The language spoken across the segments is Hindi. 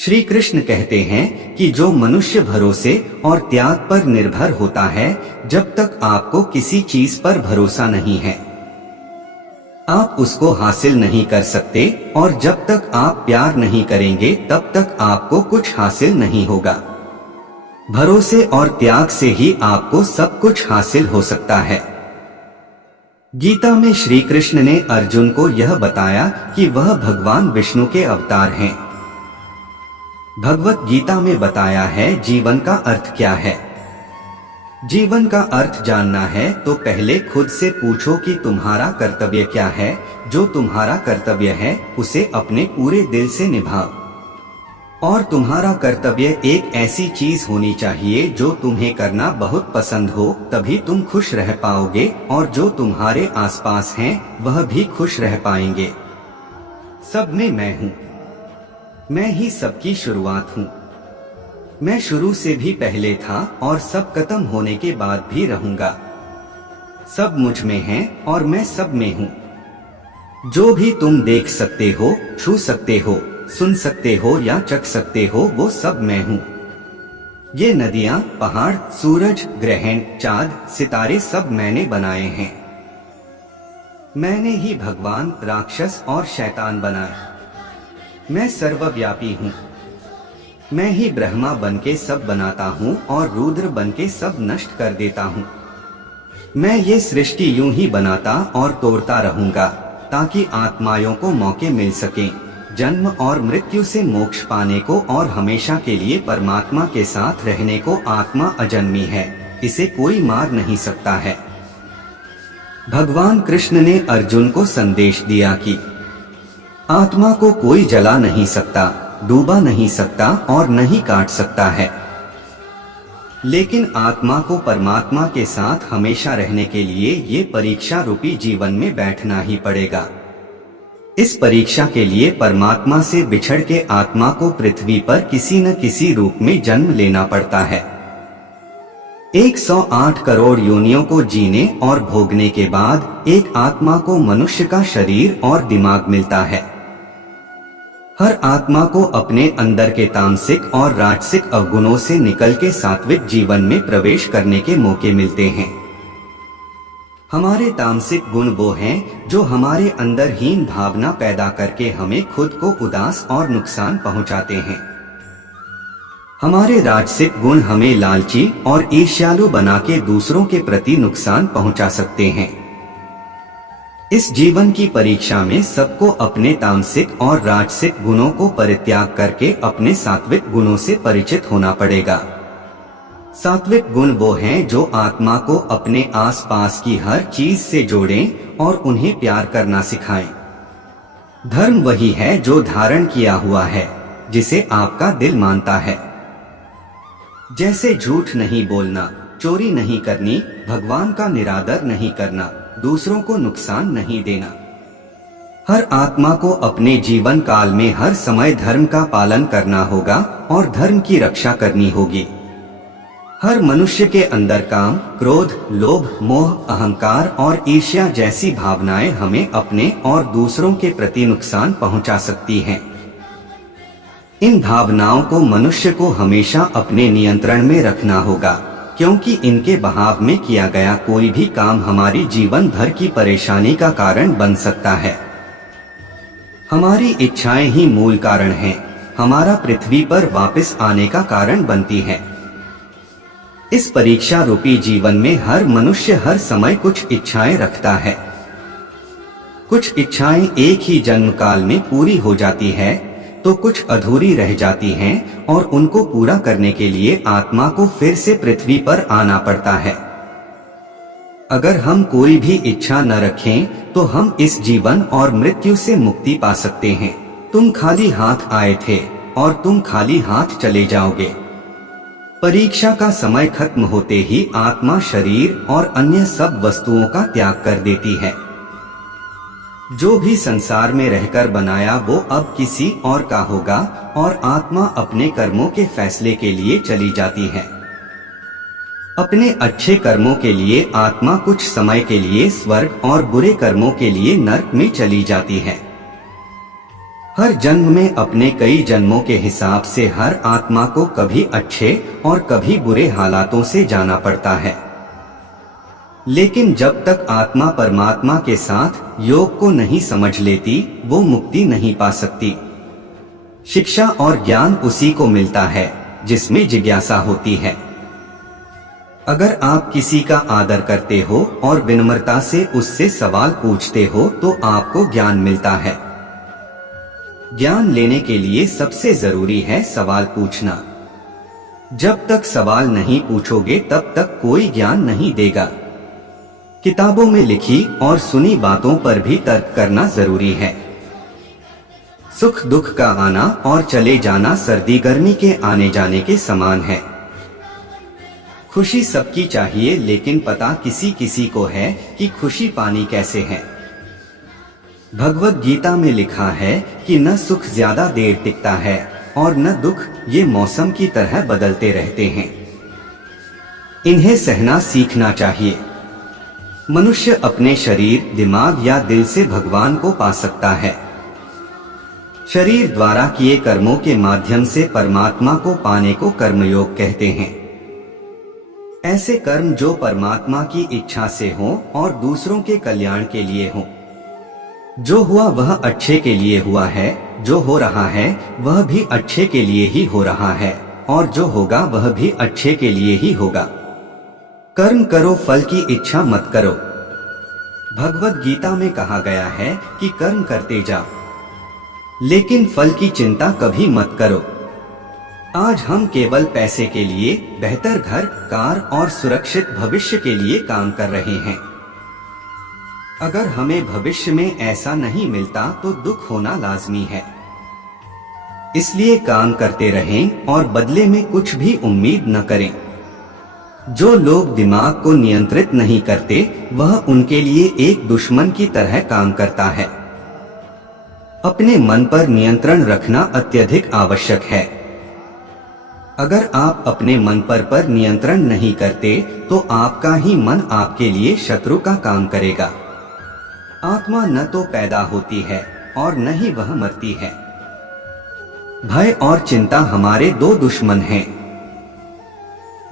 श्री कृष्ण कहते हैं कि जो मनुष्य भरोसे और त्याग पर निर्भर होता है, जब तक आपको किसी चीज पर भरोसा नहीं है आप उसको हासिल नहीं कर सकते, और जब तक आप प्यार नहीं करेंगे तब तक आपको कुछ हासिल नहीं होगा। भरोसे और त्याग से ही आपको सब कुछ हासिल हो सकता है। गीता में श्री कृष्ण ने अर्जुन को यह बताया कि वह भगवान विष्णु के अवतार हैं। भगवत गीता में बताया है जीवन का अर्थ क्या है। जीवन का अर्थ जानना है तो पहले खुद से पूछो कि तुम्हारा कर्तव्य क्या है। जो तुम्हारा कर्तव्य है उसे अपने पूरे दिल से निभाओ। और तुम्हारा कर्तव्य एक ऐसी चीज होनी चाहिए जो तुम्हें करना बहुत पसंद हो, तभी तुम खुश रह पाओगे और जो तुम्हारे आसपास हैं वह भी खुश रह पाएंगे। सब में मैं हूँ, मैं ही सबकी शुरुआत हूँ। मैं शुरू से भी पहले था और सब खत्म होने के बाद भी रहूंगा। सब मुझ में है और मैं सब में हूँ। जो भी तुम देख सकते हो, छू सकते हो, सुन सकते हो या चख सकते हो, वो सब मैं हूँ। ये नदियाँ, पहाड़, सूरज, ग्रहण, चाँद, सितारे सब मैंने बनाए हैं। मैंने ही भगवान, राक्षस और शैतान बनाए। मैं सर्वव्यापी हूँ। मैं ही ब्रह्मा बनके सब बनाता हूँ और रुद्र बनके सब नष्ट कर देता हूँ। मैं ये सृष्टि यूं ही बनाता और तोड़ता रहूंगा ताकि आत्माओं को मौके मिल सकें जन्म और मृत्यु से मोक्ष पाने को और हमेशा के लिए परमात्मा के साथ रहने को। आत्मा अजन्मी है, इसे कोई मार नहीं सकता है। भगवान कृष्ण ने अर्जुन को संदेश दिया कि आत्मा को कोई जला नहीं सकता, डूबा नहीं सकता और नहीं काट सकता है, लेकिन आत्मा को परमात्मा के साथ हमेशा रहने के लिए ये परीक्षा रूपी जीवन में बैठना ही पड़ेगा। इस परीक्षा के लिए परमात्मा से बिछड़ के आत्मा को पृथ्वी पर किसी न किसी रूप में जन्म लेना पड़ता है। 108 करोड़ योनियों को जीने और भोगने के बाद एक आत्मा को मनुष्य का शरीर और दिमाग मिलता है। हर आत्मा को अपने अंदर के तामसिक और राजसिक अवगुणों से निकल के सात्विक जीवन में प्रवेश करने के मौके मिलते हैं। हमारे तामसिक गुण वो हैं जो हमारे अंदर हीन भावना पैदा करके हमें खुद को उदास और नुकसान पहुंचाते हैं। हमारे राजसिक गुण हमें लालची और ईर्ष्यालु बना के दूसरों के प्रति नुकसान पहुंचा सकते हैं। इस जीवन की परीक्षा में सबको अपने तामसिक और राजसिक गुणों को परित्याग करके अपने सात्विक गुणों से परिचित होना पड़ेगा। सात्विक गुण वो हैं जो आत्मा को अपने आसपास की हर चीज से जोड़ें और उन्हें प्यार करना सिखाएं। धर्म वही है जो धारण किया हुआ है, जिसे आपका दिल मानता है। जैसे झूठ नहीं बोलना, चोरी नहीं करनी, भगवान का निरादर नहीं करना, दूसरों को नुकसान नहीं देना। हर आत्मा को अपने जीवन काल में हर समय धर्म का पालन करना होगा और धर्म की रक्षा करनी होगी। हर मनुष्य के अंदर काम, क्रोध, लोभ, मोह, अहंकार और ईर्ष्या जैसी भावनाएं हमें अपने और दूसरों के प्रति नुकसान पहुंचा सकती हैं। इन भावनाओं को मनुष्य को हमेशा अपने नियंत्रण में रखना होगा, क्योंकि इनके बहाव में किया गया कोई भी काम हमारी जीवन भर की परेशानी का कारण बन सकता है। हमारी इच्छाएं ही मूल कारण हैं, हमारा पृथ्वी पर वापस आने का कारण बनती है। इस परीक्षा रूपी जीवन में हर मनुष्य हर समय कुछ इच्छाएं रखता है। कुछ इच्छाएं एक ही जन्म काल में पूरी हो जाती है, तो कुछ अधूरी रह जाती हैं और उनको पूरा करने के लिए आत्मा को फिर से पृथ्वी पर आना पड़ता है। अगर हम कोई भी इच्छा न रखें तो हम इस जीवन और मृत्यु से मुक्ति पा सकते हैं। तुम खाली हाथ आए थे और तुम खाली हाथ चले जाओगे। परीक्षा का समय खत्म होते ही आत्मा शरीर और अन्य सब वस्तुओं का त्याग कर देती है। जो भी संसार में रहकर बनाया वो अब किसी और का होगा और आत्मा अपने कर्मों के फैसले के लिए चली जाती है। अपने अच्छे कर्मों के लिए आत्मा कुछ समय के लिए स्वर्ग और बुरे कर्मों के लिए नरक में चली जाती है। हर जन्म में अपने कई जन्मों के हिसाब से हर आत्मा को कभी अच्छे और कभी बुरे हालातों से जाना पड़ता है। लेकिन जब तक आत्मा परमात्मा के साथ योग को नहीं समझ लेती, वो मुक्ति नहीं पा सकती। शिक्षा और ज्ञान उसी को मिलता है जिसमें जिज्ञासा होती है। अगर आप किसी का आदर करते हो और विनम्रता से उससे सवाल पूछते हो तो आपको ज्ञान मिलता है। ज्ञान लेने के लिए सबसे जरूरी है सवाल पूछना। जब तक सवाल नहीं पूछोगे तब तक कोई ज्ञान नहीं देगा। किताबों में लिखी और सुनी बातों पर भी तर्क करना जरूरी है। सुख दुख का आना और चले जाना सर्दी गर्मी के आने जाने के समान है। खुशी सबकी चाहिए, लेकिन पता किसी किसी को है कि खुशी पानी कैसे है। भगवद गीता में लिखा है कि न सुख ज्यादा देर टिकता है और न दुख, ये मौसम की तरह बदलते रहते हैं। इन्हें सहना सीखना चाहिए। मनुष्य अपने शरीर, दिमाग या दिल से भगवान को पा सकता है। शरीर द्वारा किए कर्मों के माध्यम से परमात्मा को पाने को कर्मयोग कहते हैं। ऐसे कर्म जो परमात्मा की इच्छा से हो और दूसरों के कल्याण के लिए हो। जो हुआ वह अच्छे के लिए हुआ है, जो हो रहा है वह भी अच्छे के लिए ही हो रहा है, और जो होगा वह भी अच्छे के लिए ही होगा। कर्म करो, फल की इच्छा मत करो। भगवद गीता में कहा गया है कि कर्म करते जा, लेकिन फल की चिंता कभी मत करो। आज हम केवल पैसे के लिए, बेहतर घर, कार और सुरक्षित भविष्य के लिए काम कर रहे हैं। अगर हमें भविष्य में ऐसा नहीं मिलता तो दुख होना लाजमी है। इसलिए काम करते रहें और बदले में कुछ भी उम्मीद न करें। जो लोग दिमाग को नियंत्रित नहीं करते, वह उनके लिए एक दुश्मन की तरह काम करता है। अपने मन पर नियंत्रण रखना अत्यधिक आवश्यक है। अगर आप अपने मन पर नियंत्रण नहीं करते तो आपका ही मन आपके लिए शत्रु का काम करेगा। आत्मा न तो पैदा होती है और न ही वह मरती है। भय और चिंता हमारे दो दुश्मन हैं।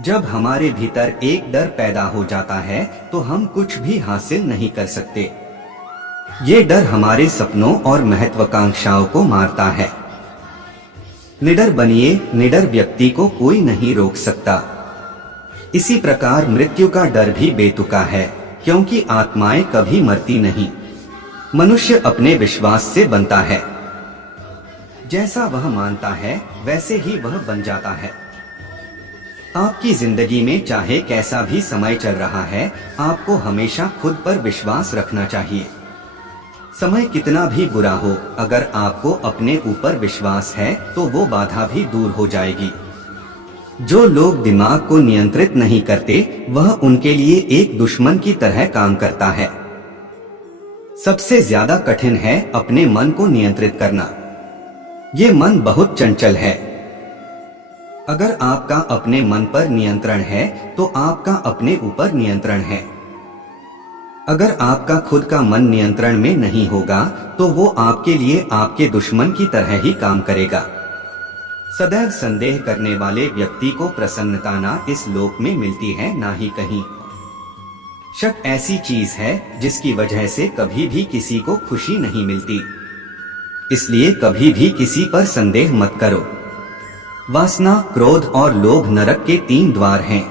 जब हमारे भीतर एक डर पैदा हो जाता है तो हम कुछ भी हासिल नहीं कर सकते। ये डर हमारे सपनों और महत्वाकांक्षाओं को मारता है। निडर बनिए, निडर व्यक्ति को कोई नहीं रोक सकता। इसी प्रकार मृत्यु का डर भी बेतुका है, क्योंकि आत्माएं कभी मरती नहीं। मनुष्य अपने विश्वास से बनता है। जैसा वह मानता है वैसे ही वह बन जाता है। आपकी जिंदगी में चाहे कैसा भी समय चल रहा है, आपको हमेशा खुद पर विश्वास रखना चाहिए। समय कितना भी बुरा हो, अगर आपको अपने ऊपर विश्वास है तो वो बाधा भी दूर हो जाएगी। जो लोग दिमाग को नियंत्रित नहीं करते, वह उनके लिए एक दुश्मन की तरह काम करता है। सबसे ज्यादा कठिन है अपने मन को नियंत्रित करना। ये मन बहुत चंचल है। अगर आपका अपने मन पर नियंत्रण है तो आपका अपने ऊपर नियंत्रण है। अगर आपका खुद का मन नियंत्रण में नहीं होगा तो वो आपके लिए आपके दुश्मन की तरह ही काम करेगा। सदैव संदेह करने वाले व्यक्ति को प्रसन्नता ना इस लोक में मिलती है ना ही कहीं। शक ऐसी चीज है जिसकी वजह से कभी भी किसी को खुशी नहीं मिलती। इसलिए कभी भी किसी पर संदेह मत करो। वासना, क्रोध और लोभ नरक के 3 द्वार हैं।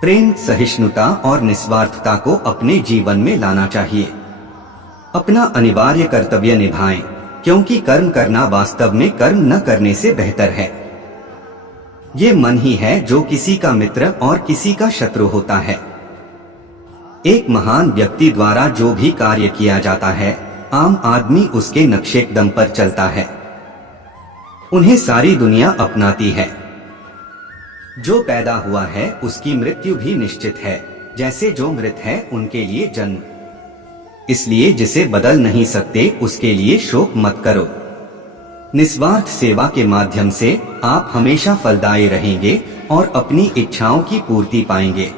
प्रेम, सहिष्णुता और निस्वार्थता को अपने जीवन में लाना चाहिए। अपना अनिवार्य कर्तव्य निभाएं, क्योंकि कर्म करना वास्तव में कर्म न करने से बेहतर है। ये मन ही है जो किसी का मित्र और किसी का शत्रु होता है। एक महान व्यक्ति द्वारा जो भी कार्य किया जाता है, आम आदमी उसके नक्शे कदम पर चलता है। उन्हें सारी दुनिया अपनाती है। जो पैदा हुआ है उसकी मृत्यु भी निश्चित है, जैसे जो मृत है उनके लिए जन्म। इसलिए जिसे बदल नहीं सकते उसके लिए शोक मत करो। निस्वार्थ सेवा के माध्यम से आप हमेशा फलदायी रहेंगे और अपनी इच्छाओं की पूर्ति पाएंगे।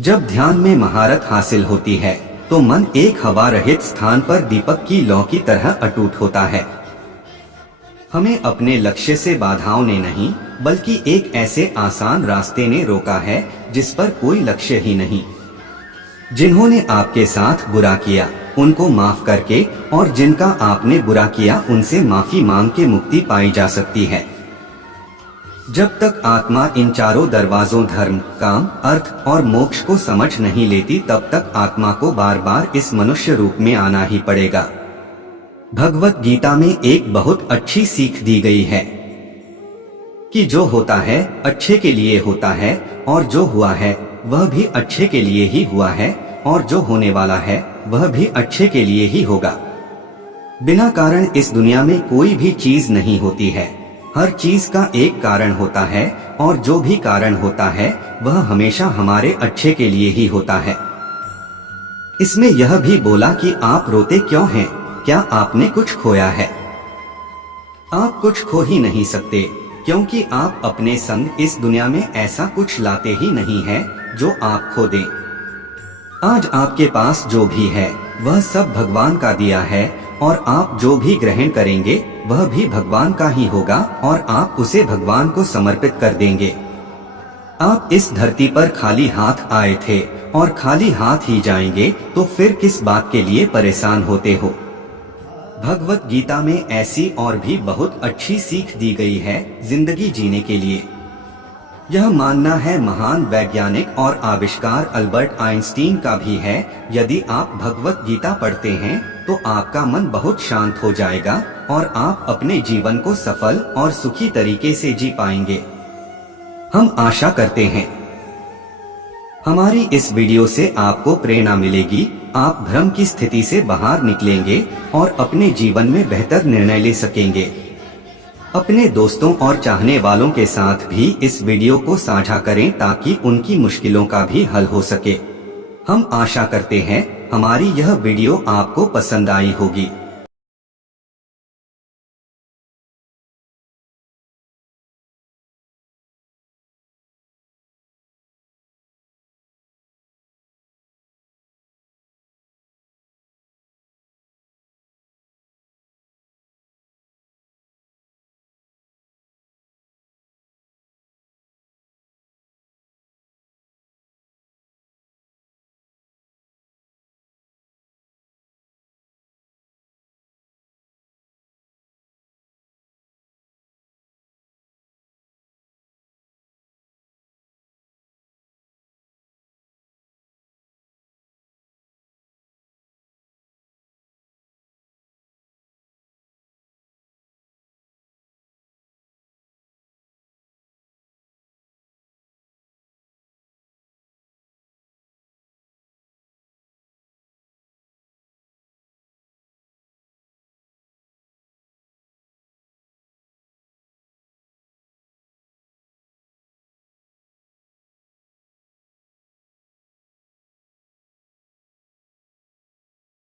जब ध्यान में महारत हासिल होती है तो मन एक हवा रहित स्थान पर दीपक की लौ की तरह अटूट होता है। हमें अपने लक्ष्य से बाधाओं ने नहीं, बल्कि एक ऐसे आसान रास्ते ने रोका है जिस पर कोई लक्ष्य ही नहीं। जिन्होंने आपके साथ बुरा किया उनको माफ करके और जिनका आपने बुरा किया उनसे माफी मांग के मुक्ति पाई जा सकती है। जब तक आत्मा इन चारों दरवाजों धर्म, काम, अर्थ और मोक्ष को समझ नहीं लेती तब तक आत्मा को बार बार इस मनुष्य रूप में आना ही पड़ेगा। भगवत गीता में एक बहुत अच्छी सीख दी गई है कि जो होता है अच्छे के लिए होता है और जो हुआ है वह भी अच्छे के लिए ही हुआ है और जो होने वाला है वह भी अच्छे के लिए ही होगा। बिना कारण इस दुनिया में कोई भी चीज नहीं होती है। हर चीज का एक कारण होता है और जो भी कारण होता है वह हमेशा हमारे अच्छे के लिए ही होता है। इसमें यह भी बोला कि आप रोते क्यों हैं, क्या आपने कुछ खोया है? आप कुछ खो ही नहीं सकते, क्योंकि आप अपने संग इस दुनिया में ऐसा कुछ लाते ही नहीं है जो आप खो दें। आज आपके पास जो भी है वह सब भगवान का दिया है और आप जो भी ग्रहण करेंगे वह भी भगवान का ही होगा और आप उसे भगवान को समर्पित कर देंगे। आप इस धरती पर खाली हाथ आए थे और खाली हाथ ही जाएंगे, तो फिर किस बात के लिए परेशान होते हो? भगवत गीता में ऐसी और भी बहुत अच्छी सीख दी गई है जिंदगी जीने के लिए। यह मानना है महान वैज्ञानिक और आविष्कार अल्बर्ट आइंस्टीन का भी है, यदि आप भगवत गीता पढ़ते हैं तो आपका मन बहुत शांत हो जाएगा और आप अपने जीवन को सफल और सुखी तरीके से जी पाएंगे। हम आशा करते हैं हमारी इस वीडियो से आपको प्रेरणा मिलेगी, आप भ्रम की स्थिति से बाहर निकलेंगे और अपने जीवन में बेहतर निर्णय ले सकेंगे। अपने दोस्तों और चाहने वालों के साथ भी इस वीडियो को साझा करें ताकि उनकी मुश्किलों का भी हल हो सके। हम आशा करते हैं हमारी यह वीडियो आपको पसंद आई होगी।